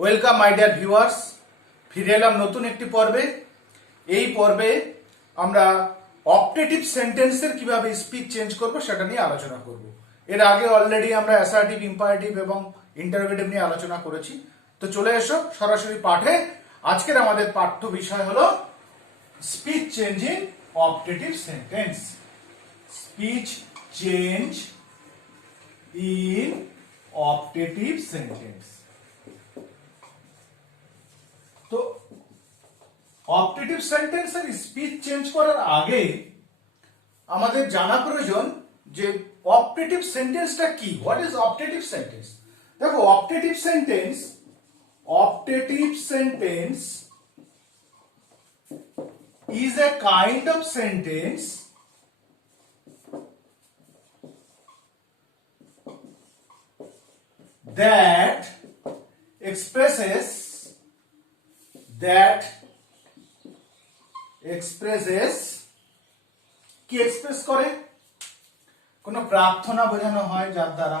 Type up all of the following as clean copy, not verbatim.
Welcome my dear viewers, ফিরে এলাম নতুন একটি পর্বে। এই পর্বে আমরা অপটেটিভ সেন্টেন্সের কিভাবে স্পিচ চেঞ্জ করব সেটা নিয়ে আলোচনা করব। এর আগে অলরেডি আমরা অ্যাসার্টিভ, ইম্পারেটিভ এবং ইন্টারোগেটিভ নিয়ে আলোচনা করেছি। তো চলে এসো সরাসরি পাঠে। আজকের আমাদের পাঠ্য বিষয় হলো speech change in optative sentence. Speech change in optative sentence. তো অপটেটিভ সেন্টেন্সের স্পিচ চেঞ্জ করার আগে আমাদের জানা প্রয়োজন যে অপটেটিভ সেন্টেন্সটা কি। What is optative sentence? দেখো, optative sentence is a kind of sentence that expresses কি এক্সপ্রেস করে? কোন প্রার্থনা বোঝানো হয় যার দ্বারা,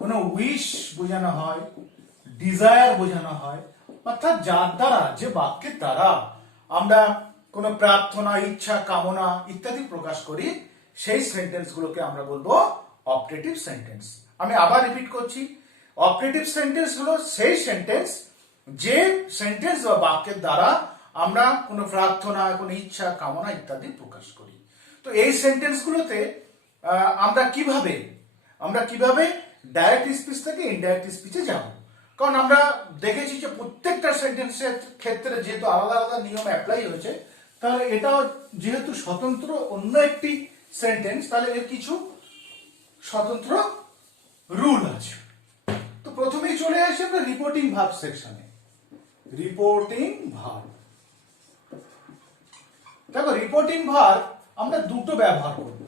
কোন উইশ বোঝানো হয়, ডিজায়ার বোঝানো হয়, অর্থাৎ যার দ্বারা, যে বাক্যের দ্বারা আমরা কোন প্রার্থনা, ইচ্ছা, কামনা ইত্যাদি প্রকাশ করি, সেই সেন্টেন্স গুলোকে আমরা বলবো অপটেটিভ সেন্টেন্স। আমি আবার রিপিট করছি, অপটেটিভ সেন্টেন্স হলো সেই সেন্টেন্স যে সেন্টেন্স বা বাক্যের দ্বারা আমরা কোনো প্রার্থনা, কোনো ইচ্ছা, কামনা ইত্যাদি প্রকাশ করি। তো এই সেন্টেন্স গুলোতে আমরা কিভাবে ডাইরেক্ট স্পিচ থেকে ইনডাইরেক্ট স্পিচে যাব। কারণ আমরা দেখেছি যে প্রত্যেকটা সেন্টেন্সের ক্ষেত্রে যেহেতু আলাদা আলাদা নিয়ম অ্যাপ্লাই হয়েছে, তাহলে এটাও যেহেতু স্বতন্ত্র অন্য একটি সেন্টেন্স, তাহলে এর কিছু স্বতন্ত্র রুল আছে। তো প্রথমেই চলে আসি আমরা রিপোর্টিং ভার্ব সেকশনে। রিপোর্টিং ভার্ব, দেখো রিপোর্টিং ভার্ব আমরা দুটো ব্যবহার করব,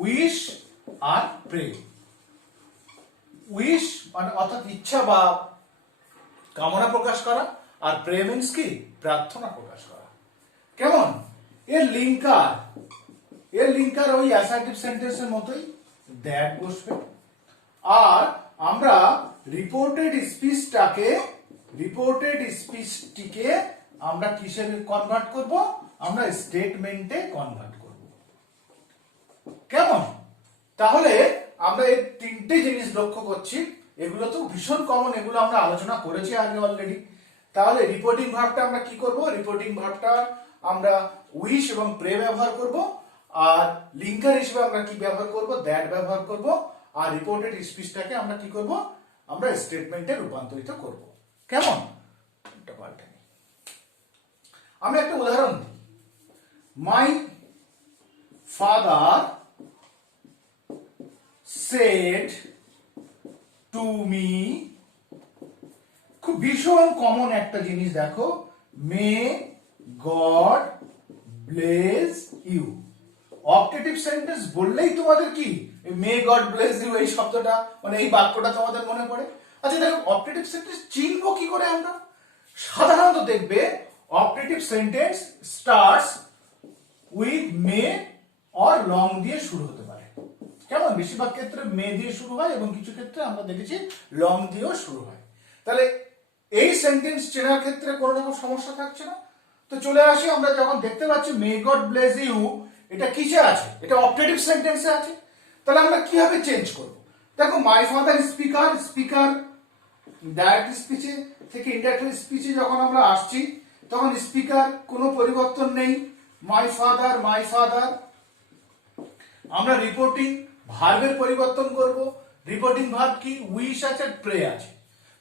উইশ আর প্রে। উইশ মানে অর্থাৎ ইচ্ছা বা কামনা প্রকাশ করা, আর প্রে মিন্স কি? প্রার্থনা প্রকাশ করা। কেমন? এর লিঙ্কার ওই অ্যাসার্টিভ সেন্টেন্সের মতোই দ্যাট বসবে। আর আমরা রিপোর্টেড স্পিচটিকে আমরা কিসে কনভার্ট করব? আমরা স্টেটমেন্টে কনভার্ট করব। কেমন? তাহলে আমরা এই তিনটে জিনিস লক্ষ্য করছি, এগুলো তো ভীষণ কমন, এগুলো আমরা আলোচনা করেছি আগে অলরেডি। তাহলে রিপোর্টিং ভার্বটা আমরা কি করব? রিপোর্টিং ভার্বটা আমরা উইশ এবং প্রে ব্যবহার করব, আর লিঙ্কার হিসেবে আমরা কি ব্যবহার করব? দ্যাট ব্যবহার করব। আর রিপোর্টেড স্পিচটাকে আমরা কি করব? আমরা স্টেটমেন্টে রূপান্তরিত করব। কেমন? আমি একটা উদাহরণ দিই। My father said to me, খুব ভীষণ কমন একটা জিনিস, দেখো, may God bless you. Optative sentence বললেই তোমাদের কি মে গড ব্লেস ইউ এই শব্দটা, মানে এই বাক্যটা তোমাদের মনে পড়ে। আচ্ছা দেখো, অপটেটিভ সেন্টেন্স চিনবো কি করে আমরা? সাধারণত দেখবে optative sentence starts with May or long দিয়ে শুরু হতে পারে। কেমন? বেশিরভাগ ক্ষেত্রে মে দিয়ে শুরু হয় এবং কিছু ক্ষেত্রে আমরা দেখেছি লং দিয়েও শুরু হয়। তাহলে এই সেন্টেন্স চেনার ক্ষেত্রে কোনো রকম সমস্যা থাকছে না। তো চলে আসি, আমরা যখন দেখতে পাচ্ছি মে গড ব্লেস ইউ, এটা কিসে আছে? এটা অপটেটিভ সেন্টেন্সে আছে। তাহলে আমরা কিভাবে চেঞ্জ করব? দেখো, মাই ফাদার স্পিকার ডাইরেক্ট স্পিচে থেকে ইনডাইরেক্ট স্পিচে যখন আমরা আসছি, তখন স্পিকার কোনো পরিবর্তন নেই, মাই ফাদার। আমরা রিপোর্টিং ভার্বের পরিবর্তন করব। রিপোর্টিং ভার্ব কি? উইশ আছে, প্রে আছে।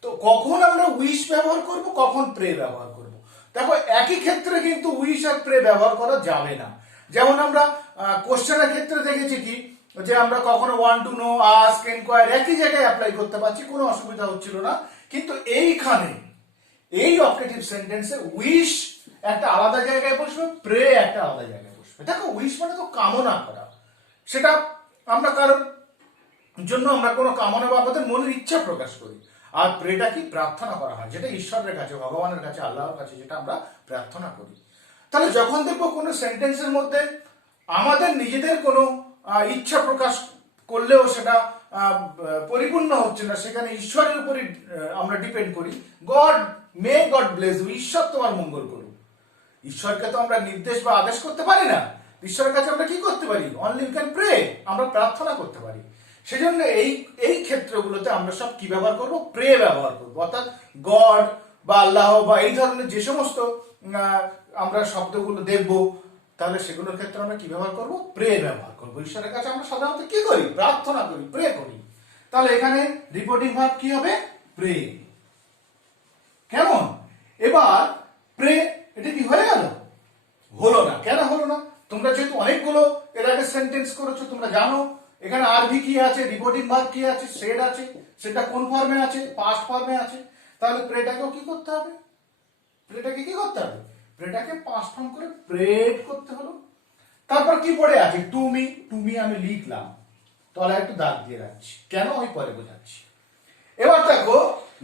তো কখন আমরা উইশ ব্যবহার করব, কখন প্রে ব্যবহার করব? দেখো, একই ক্ষেত্রে কিন্তু উইশ আর প্রে ব্যবহার করা যাবে না। যেমন আমরা কোশ্চেনের ক্ষেত্রে দেখেছি কি, যে আমরা কখনো want to know, ask, enquire একই জায়গায় অ্যাপ্লাই করতে পারছি, কোনো অসুবিধা হচ্ছিল না। কিন্তু এইখানে এই অপটেটিভ সেন্টেন্সে উইশ একটা আলাদা জায়গায় বসবে, প্রে একটা আলাদা জায়গায় বসবে। দেখো, উইশ মানে তো কামনা করা, সেটা আমরা কারোর জন্য আমরা কোনো কামনা বা আমাদের মনের ইচ্ছা প্রকাশ করি। আর প্রেটা কি? প্রার্থনা করা হয়, যেটা ঈশ্বরের কাছে, ভগবানের কাছে, আল্লাহর কাছে, যেটা আমরা প্রার্থনা করি। তাহলে যখন দেখবো কোনো সেন্টেন্সের মধ্যে আমাদের নিজেদের কোনো ইচ্ছা প্রকাশ করলেও সেটা পরিপূর্ণ হচ্ছে না, সেখানে ঈশ্বরের উপরই আমরা ডিপেন্ড করি। God may God bless you, ঈশ্বর তোমার মঙ্গল করুক। ঈশ্বরকে তো আমরা নির্দেশ বা আদেশ করতে পারি না। ঈশ্বরের কাছে আমরা কি করতে পারি? অনলি ইউ ক্যান প্রে, আমরা প্রার্থনা করতে পারি। সেজন্য এই ক্ষেত্রগুলোতে আমরা সব কি ব্যবহার করব? প্রে ব্যবহার করব। অর্থাৎ গড বা আল্লাহ বা এই ধরনের যে সমস্ত আমরা শব্দগুলো দেখব, তাহলে সেগুলোর ক্ষেত্রে আমরা কি ব্যবহার করব? প্রে ব্যবহার করব। ঈশ্বরের কাছে আমরা সাধারণত কি করি? প্রার্থনা করি, প্রে করি। তাহলে এখানে রিপোর্টিং ভার্ব কি হবে? প্রে। কেমন? এবার প্রে এটা কি হয়ে গেল? হলো না। কেন হলো না? তোমরা যেহেতু অনেকগুলো এর আগে সেন্টেন্স করেছো, তোমরা জানো এখানে আরভি কি আছে, রিপোর্টিং ভার্ব কি আছে, সেড আছে। সেটা কোন ফর্মে আছে? পাস্ট ফর্মে আছে। তাহলে প্রেটাকেও কি করতে হবে? প্রেটাকে কি করতে হবে? প্রেটাকে পাস্ট ফর্ম করে প্রেড করতে হলো। তারপর কি পড়ে আছে? টুমি। টুমি আমি লিখলাম, তাহলে একটু দাগ দিয়ে রাখছি, কেন ওই পরে বোঝাচ্ছি। এবার দেখো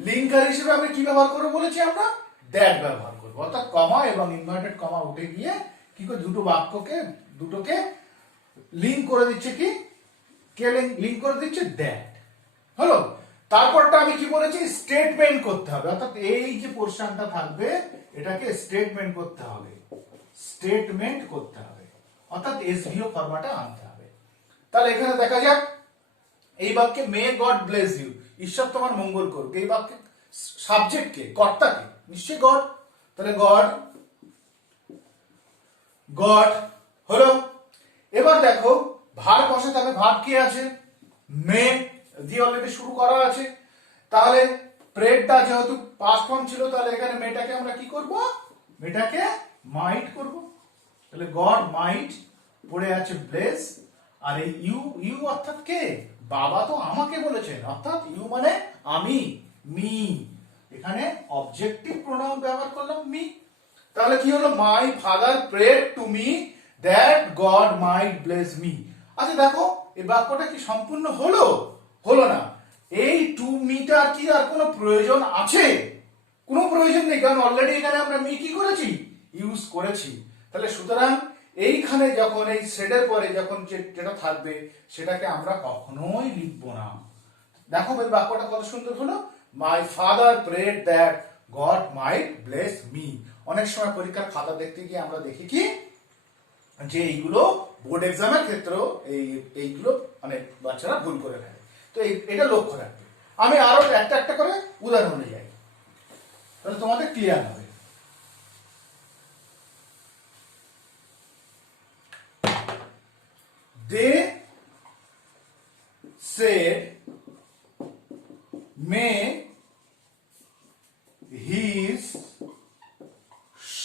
লিঙ্কার হিসেবে আমি কি ব্যবহার করবো বলেছি? আমরা দ্যাট ব্যবহার করবো। অর্থাৎ কমা এবং ইনভার্টেড কমা উঠে গিয়ে কি করে দুটোকে লিঙ্ক করে দিচ্ছে। কি কে লিঙ্ক করে দিচ্ছে? দ্যাট। হলো। তারপরটা আমি কি বলেছি? স্টেটমেন্ট করতে হবে। অর্থাৎ এই যে পোর্শনটা থাকবে এটাকে স্টেটমেন্ট করতে হবে। স্টেটমেন্ট করতে হবে, অর্থাৎ এসভিও ফরম্যাটে আনতে হবে। তাহলে এখানে দেখা যাক এই বাক্যে মে গড ব্লেস ইউ, ঈশ্বর তোমার মঙ্গল করুক। এই বাক্যে সাবজেক্ট কে? কর্তাকে, নিশ্চয়ই গড। তাহলে গড গড হলো। এবার দেখো ভার্ব বসাতে হবে। ভার্ব কি আছে? মে দিয়ে অলরেডি শুরু করা আছে। তাহলে প্রেডটা যেহেতু পাস্ট ফর্ম ছিল, তাহলে এখানে মেটাকে আমরা কি করব? মেটাকে মাইট করব। তাহলে গড মাইট পড়ে আছে ব্লেস। আর এই ইউ, ইউ অর্থাৎ কে? বাবা তো আমাকে বলেছেন, অর্থাৎ ইউ মানে আমি, মি। এখানে অবজেক্টিভ প্রোনাউন ব্যবহার করলাম, মি। তাহলে কি হলো? My father prayed to me that God might bless me. আচ্ছা দেখো এই বাক্যটা কি সম্পূর্ণ হলো? হলো না। এই টু মিটার কি আর কোনো প্রয়োজন আছে? কোনো প্রয়োজন নেই, কারণ অলরেডি এখানে আমরা মি কি করেছি? ইউজ করেছি। তাহলে সুতরাং এইখানে যখন এই সেডের পরে যখন যেটা থাকবে সেটাকে আমরা কখনোই লিখবো না। দেখো এই বাক্যটা কত সুন্দর হলো, my father prayed that God might bless me. অনেক সময় পরীক্ষার খাতা দেখতে গিয়ে আমরা দেখি কি যে এইগুলো বোর্ড এক্সামের ক্ষেত্রেও এইগুলো মানে বাচ্চারা ভুল করে ফেলে। তো এটা লক্ষ্য রাখবে। আমি আরো একটা একটা করে উদাহরণে যাই, তাহলে তোমাদের ক্লিয়ার হবে। They said, may his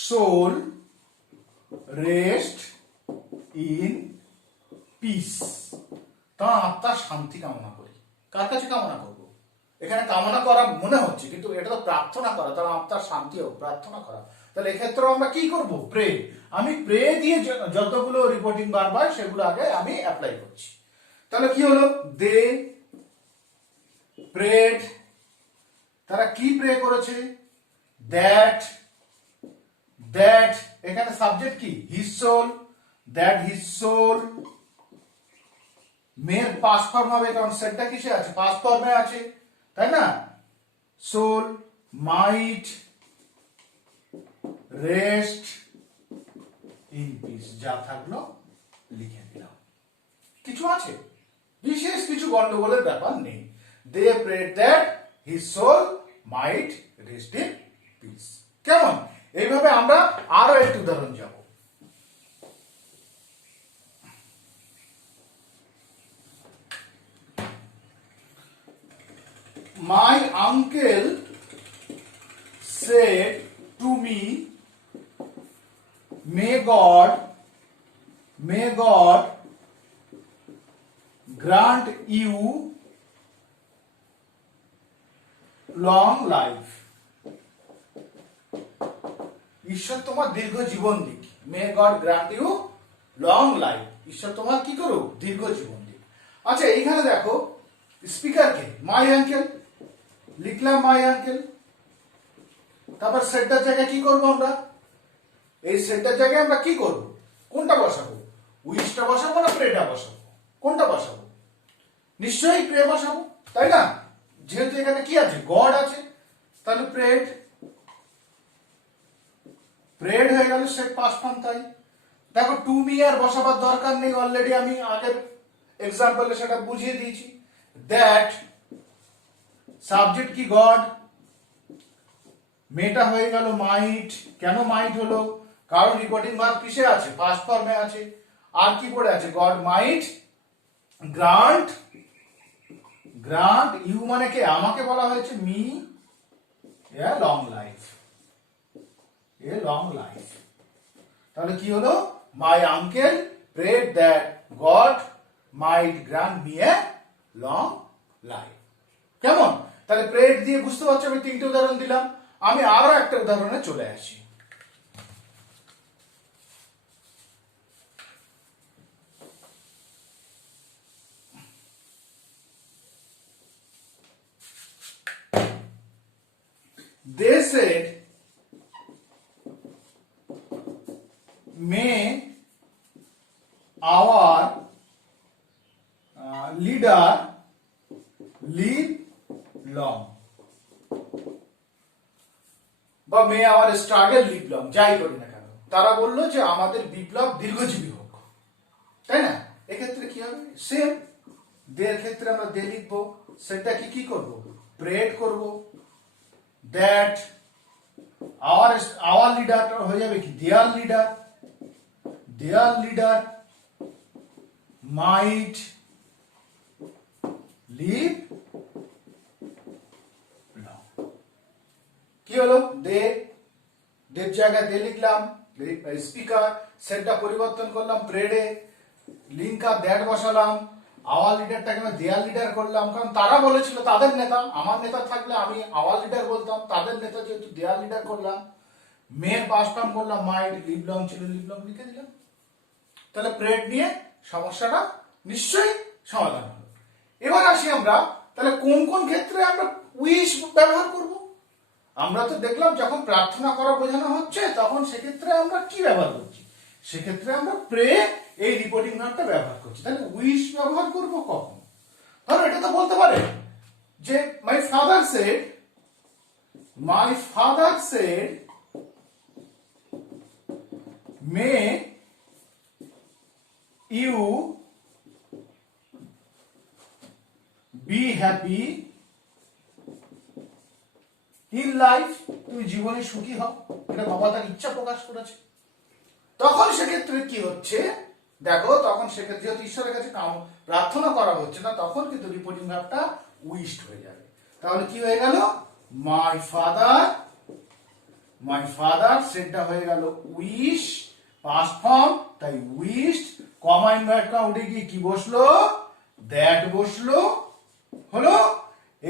soul rest in peace. তার আত্মার শান্তি কামনা করি। কার কাছে কামনা করব? এখানে কামনা করা মনে হচ্ছে, কিন্তু এটা তো প্রার্থনা করা। তার আত্মার শান্তি হোক, প্রার্থনা করা। তাহলে এক্ষেত্রে আমরা কি করব? প্রে। আমি প্রে দিয়ে যতগুলো রিপোর্টিং ভার্ব হয় সেগুলো আগে আমি অ্যাপ্লাই করছি। তাহলে কি হলো? দে প্রেড, তারা কি প্রে করেছে? দ্যাট। দ্যাট এখানে সাবজেক্ট কি? His soul. That his soul. মেয়ের পাস্ট ফর্ম হবে, কারণ সেটটা কিসে আছে? পাস্ট ফর্মে আছে, তাই না? Soul might rest in peace. যা থাকলো লিখে দিলাম। কিছু আছে? বিশেষ কিছু গন্ডগোলের ব্যাপার নেই। They prayed that his soul might rest in peace. কেমন? এইভাবে আমরা আরো একটু উদাহরণ যাব। My uncle said to me, may God grant you long life. ঈশ্বর তোমার দীর্ঘ জীবন দিক। May God grant you long life. ঈশ্বর তোমার কি করুক? দীর্ঘ জীবন দিক। আচ্ছা এইখানে দেখো স্পিকারকে মাই আঙ্কেল লিখলাম, মাই আঙ্কেল। তারপর সেটটার জায়গায় কি করব আমরা? এই সেটটার জায়গায় আমরা কি করব? কোনটা বসাবো? উইশটা বসাবো না প্রেটা বসাবো? কোনটা বসাবো? নিশ্চয়ই প্রে বসাবো, তাই না? যেহেতু এখানে কি আছে, গড আছে, তাহলে প্রেড, প্রেড হয়ে গেল সেট পাস্ট ফর্ম। তাই দেখো টু মি আর বসাবার দরকার নেই, অলরেডি আমি আগের এক্সাম্পলে সেটা বুঝিয়ে দিয়েছি। দ্যাট সাবজেক্ট কি গড, মেটা হয়ে গেল মাইট। কেন মাইট হলো? কারণ রিপোর্টিং ভার্ব কিসে আছে, পাস্ট ফর্মে আছে। আর কি পড়ে আছে, God might grant, grant you মানে কে, আমাকে বলা হয়েছে, me a long life, a long life. তাহলে কি হলো, my uncle prayed that God might grant me a long life. কেমন? তাহলে প্রেড দিয়ে বুঝতে পারছো আমি তিনটে উদাহরণ দিলাম। আমি আরো একটা উদাহরণে চলে আসি। They said, may our leader live long, বা মে আওয়ার স্ট্রাগল লিভ লং, যাই করি না কেন, তারা বললো যে আমাদের বিপ্লব দীর্ঘজীবী হোক, তাই না? এক্ষেত্রে কি হবে, সেম দের ক্ষেত্রে আমরা দে লিখবো, সেটা কি করব, প্রেড করব। দ্যাট আওয়ার লিডার হয়ে যাবে কি, their leader, their leader might live long. কি হলো, দে, দের জায়গায় দে লিখলাম, স্পিকার সেটটা পরিবর্তন করলাম প্রেডে, লিঙ্কার দ্যাট বসালাম, আওয়ার লিডারটাকে আমি দেয়ার লিডার করলাম, কারণ তারা বলেছিল, তাদের নেতা, আমার নেতা থাকলে আমি আওয়ার লিডার বলতাম, তাদের নেতা যেহেতু দেয়ার লিডার করলাম, মেয়ের পাস্ট ফর্ম করলাম মাইট, লিভ লং ছিল লিভ লং লিখে দিলাম। তাহলে প্রেড নিয়ে সমস্যাটা নিশ্চয়ই সমাধান হলো। এবার আসি আমরা, তাহলে কোন কোন ক্ষেত্রে আমরা উইশ ব্যবহার করব? আমরা তো দেখলাম যখন প্রার্থনা করা বোঝানো হচ্ছে তখন সেক্ষেত্রে আমরা কি ব্যবহার করছি, সেক্ষেত্রে আমরা প্রে এই রিপোর্টিং ভার্বটা ব্যবহার করছি। তাহলে উইশ ব্যবহার করব কখন? ধরো এটা তো বলতে পারে যে my father said, my father said may you be happy in life, তুমি জীবনে সুখী হও, এটা বাবা তার ইচ্ছা প্রকাশ করেছে। তখন সেক্ষেত্রে কি হচ্ছে দেখো, তখন সেক্ষেত্রে যেহেতু ঈশ্বরের কাছে প্রার্থনা করা হচ্ছে না, তখন কিন্তু রিপোর্টিং ভার্বটা উইশড হয়ে যাবে। তাহলে কি হয়ে গেল, মাই ফাদার, মাই ফাদার সেটা হয়ে গেল উইশ পাস্ট ফর্ম, তাই উইশড, কমা ইনভার্টটা উঠে গিয়ে কি বসলো, দ্যাট বসলো, হলো।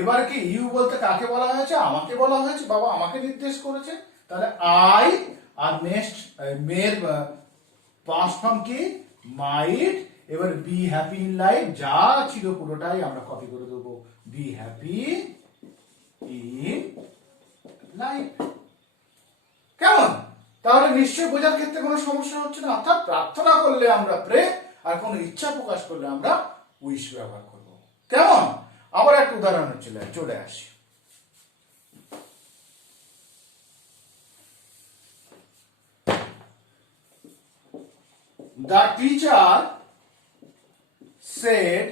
এবার কি ইউ বলতে কাকে বলা হয়েছে, আমাকে বলা হয়েছে, বাবা আমাকে নির্দেশ করেছে, তাহলে আই, আর নেক্সট মেয়ের পাস্ট ফর্ম কি, মাইট। এবার বি হ্যাপি ইন লাইফ, যা ছিল পুরোটাই আমরা কপি করে দেবো, বি হ্যাপি ইন লাইফ। কেমন? তাহলে নিশ্চয়ই বোঝার ক্ষেত্রে কোনো সমস্যা হচ্ছে না। অর্থাৎ প্রার্থনা করলে আমরা প্রে, আর কোনো ইচ্ছা প্রকাশ করলে আমরা উইশ ব্যবহার করব। কেমন? আবার একটা উদাহরণ চলে আসি। The teacher said,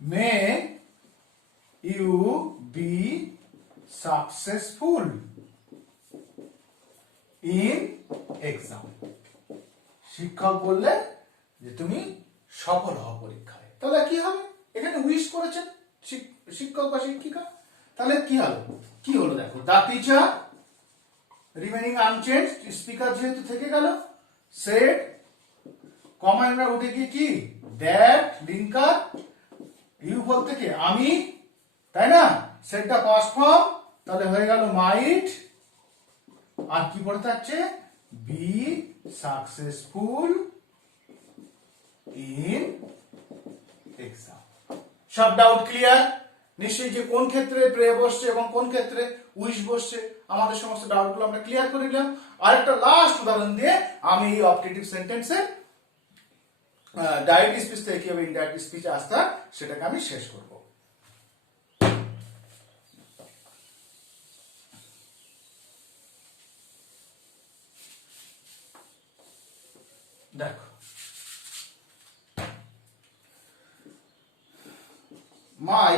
may you be successful in exam. শিক্ষক বললেন যে তুমি সফল হও পরীক্ষায়। তাহলে কি হবে, এখানে উইশ করেছেন শিক্ষক বা শিক্ষিকা, তাহলে কি হলো, কি হলো দেখো, দা টিচার রিমেনিং আনচেঞ্জ, স্পিকার যেহেতু থেকে গেল, সেড কমা আমরা উঠে গিয়ে কি, দ্যাট লিঙ্কার, ইউ বলতে কি আমি, তাই না, সেটটা পাস্ট ফর্ম, তাহলে হয়ে গেল মাইট, আর কি পড়ে থাকছে, বি সাকসেসফুল ইন এক্সাম। সব ডাউট ক্লিয়ার? নিশ্চয়ই যে কোন ক্ষেত্রে প্রে বসছে এবং কোন ক্ষেত্রে উইশ বসছে আমাদের সমস্ত ডাউটগুলো আমরা ক্লিয়ার করে নিলাম। আর একটা লাস্ট উদাহরণ দিয়ে আমি এই অবজেক্টিভ সেন্টেন্সের ডাইরেক্ট স্পিচ থেকে কিভাবে ইনডাইরেক্ট স্পিচে আসতে হয় সেটাকে আমি শেষ করব। দেখো, my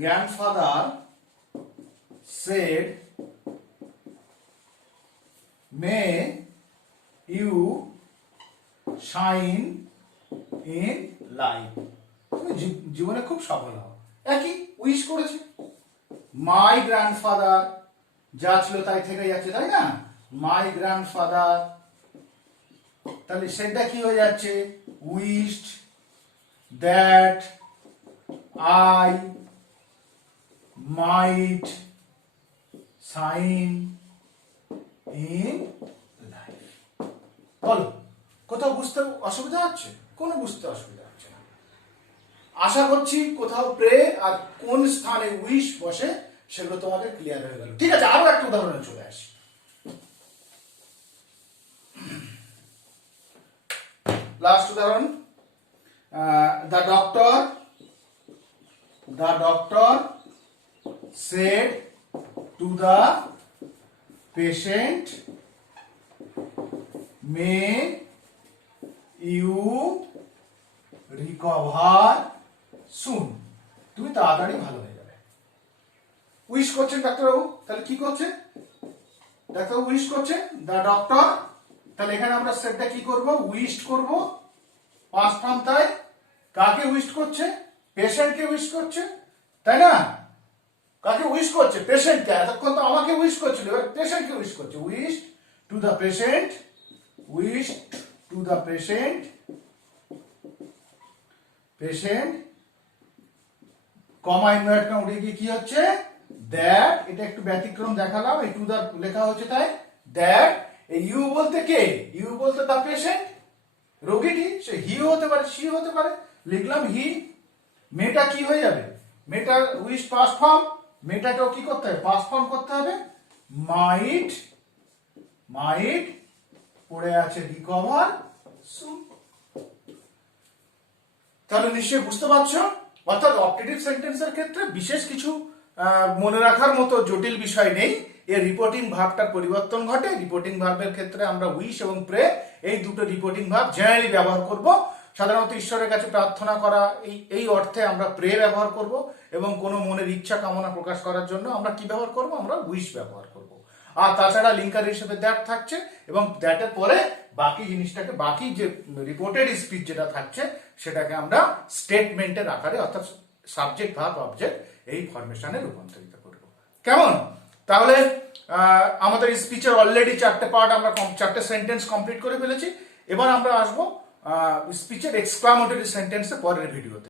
grandfather said, may you shine in life. তুমি জীবনে খুব সফল হও। একই উইশ করেছে। মাই গ্র্যান্ডফাদার যা ছিল তাই থেকে যাচ্ছে, তাই না? মাই গ্র্যান্ডফাদার, তাহলে সেটা কি হয়ে যাচ্ছে? Wished that I might shine in life. বলো, কোথাও বুঝতে অসুবিধা হচ্ছে? কোনো বুঝতে অসুবিধা হচ্ছে না। আশা করছি কোথাও প্রে আর কোন স্থানে উইশ বসে সেগুলো তোমাদের ক্লিয়ার হয়ে গেল। ঠিক আছে, আরো একটা উদাহরণে চলে আসি। লাস্ট উদাহরণ, the doctor said to the patient, may you recover soon. তুমি তাড়াতাড়ি ভালো হয়ে যাবে। উইশ করছেন ডাক্তারবাবু, তাহলে কি করছেন? ডাক্তারবাবু উইশ করছেন, দ্য ডক্টর, তাহলে এখানে আমরা সেটটা কি করব? উইশড করব, পাস্ট ফর্ম। তাই কাকে উইশ করছে? পেশেন্টকে উইশ করছে, তাই না? কাকে উইশ করছে? পেশেন্টকে। এতক্ষণ তো আমাকে উইশ করছিল, এবার পেশেন্টকে উইশ করছে। Wish to the patient, wish to the patient, patient comma invert comma উঠে গিয়ে কি হচ্ছে? দ্যাট, এটা একটু ব্যতিক্রম দেখালাম, এই টু দ্য লেখা হচ্ছে, তাই দ্যাট। এই ইউ বলতে কে? ইউ বলতে দ্য পেশেন্ট, রোগীটি। সে হি হতে পারে, সি হতে পারে, লিখলাম হি। মেটা কি হয়ে যাবে? মেটার উইশ পাস্ট ফর্ম, মেটাকেও কি করতে হবে? পাস্ট ফর্ম করতে হবে। মাইট, মাইট পড়ে আছে রিকভার সুন। তাহলে নিশ্চয়ই বুঝতে পারছো, অর্থাৎ অপটেটিভ সেন্টেন্সের ক্ষেত্রে বিশেষ কিছু মনে রাখার মতো জটিল বিষয় নেই। এর রিপোর্টিং ভার্বটার পরিবর্তন ঘটে। রিপোর্টিং ভার্বের ক্ষেত্রে আমরা উইশ এবং প্রে এই দুটো রিপোর্টিং ভার্ব জেনারেলি ব্যবহার করব। সাধারণত ঈশ্বরের কাছে প্রার্থনা করা এই অর্থে আমরা প্রে ব্যবহার করব, এবং কোনো মনের ইচ্ছা কামনা প্রকাশ করার জন্য আমরা কি ব্যবহার করব? আমরা উইশ ব্যবহার করব। আর তাছাড়া লিঙ্কার হিসেবে দ্যাট থাকছে, এবং দ্যাটের পরে বাকি জিনিসটাকে, বাকি যে রিপোর্টেড স্পিচ যেটা থাকছে সেটাকে আমরা স্টেটমেন্টের আকারে, অর্থাৎ সাবজেক্ট ভার্ব অবজেক্ট এই ফরমেশনে রূপান্তরিত করব। কেমন? তাহলে আমাদের স্পিচের অলরেডি 4টে পার্ট, আমরা 4টে সেন্টেন্স কমপ্লিট করে ফেলেছি। এবার আমরা আসবো স্পিচের এক্সক্লামেটরি সেন্টেন্সে পরের ভিডিওতে।